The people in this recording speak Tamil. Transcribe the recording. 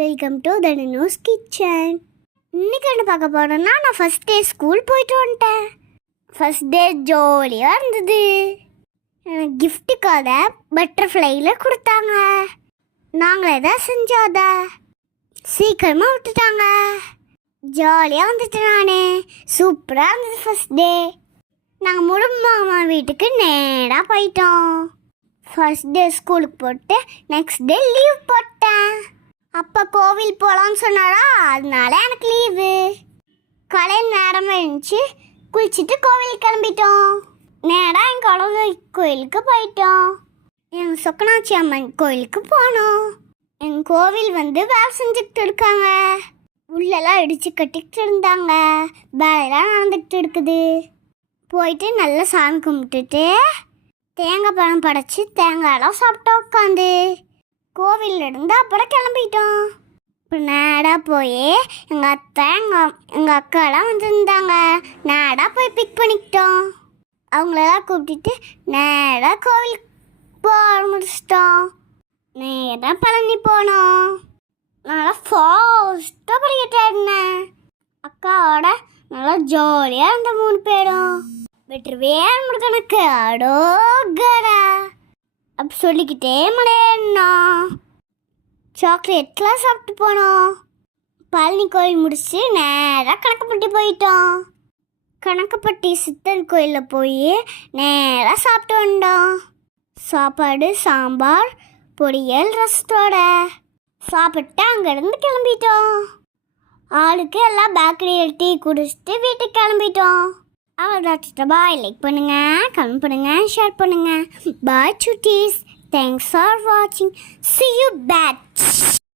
Welcome to Dhanush kitchen. இன்னைக்கு என்ன பார்க்க போறோம்னா, நான் ஃபர்ஸ்ட் டே ஸ்கூல் போயிட்டு வந்துட்டேன். ஃபர்ஸ்ட் டே ஜாலியாக இருந்தது. எனக்கு கிஃப்ட்டுக்காக பட்டர்ஃப்ளைல கொடுத்தாங்க. நாங்களே தான் செஞ்சோம். அதை சீக்கிரமாக விட்டுட்டாங்க. ஜாலியாக வந்துட்டு நான். சூப்பராக இருந்தது ஃபர்ஸ்ட் டே. நாங்கள் முழு மாமா வீட்டுக்கு நேராக போயிட்டோம். ஃபர்ஸ்ட் டே ஸ்கூலுக்கு போட்டு நெக்ஸ்ட் டே லீவ் போட்டேன். அப்போ கோவில் போகலான்னு சொன்னாரா, அதனால எனக்கு லீவு. காலையில் நேரமாக இருந்துச்சு. குளிச்சுட்டு கோவிலுக்கு கிளம்பிட்டோம். நேராக எங்கள் கடவுள் கோயிலுக்கு போயிட்டோம். எங்கள் சொக்கனாச்சி அம்மன் கோயிலுக்கு போனோம். எங்கள் கோவில் வேலை செஞ்சுக்கிட்டு இருக்காங்க. உள்ளெல்லாம் இடித்து கட்டிக்கிட்டு இருந்தாங்க. வேலையெல்லாம் நடந்துக்கிட்டு இருக்குது. போயிட்டு நல்லா சாமி கும்பிட்டுட்டு தேங்காய் பழம் படைச்சி தேங்காயெல்லாம் சாப்பிட்டா உட்காந்து கோவிலில் இருந்து அப்புறம் கிளம்பிட்டோம். இப்போ நேராக போய் எங்கள் அத்தை எங்கள் அக்காலாம் வந்துருந்தாங்க. நேராக போய் பிக் பண்ணிக்கிட்டோம். அவங்களெல்லாம் கூப்பிட்டுட்டு நேராக கோவிலுக்கு போக முடிச்சிட்டோம். நேராக பழனி போனோம். நல்லா ஃபாஸ்ட்டாக படிக்கிட்டே இருந்தேன். அக்காவோட நல்லா ஜாலியாக இருந்த 3 பேரும். வெட்டுருவேன் முருகனுக்கு அடோகரா அப்படி சொல்லிக்கிட்டே மலையேறினோம். சாக்லேட்லாம் சாப்பிட்டு போனோம். பழனி கோயில் முடிச்சு நேராக கணக்கப்பட்டி போயிட்டோம். கணக்கப்பட்டி சித்தர் கோயிலில் போய் நேராக சாப்பிட்டு வந்தோம். சாப்பாடு சாம்பார் பொரியல் ரசத்தோட சாப்பிட்டு அங்கேருந்து கிளம்பிட்டோம். ஆளுக்கு எல்லாம் பேக்கரியில் டீ குடிச்சிட்டு வீட்டுக்கு கிளம்பிட்டோம். அவ்வளோதான். பாய். லைக் பண்ணுங்கள், கமெண்ட் பண்ணுங்கள், ஷேர் பண்ணுங்கள். பாய் சுட்டீஸ். தேங்க்ஸ் ஃபார் வாட்சிங். See you back.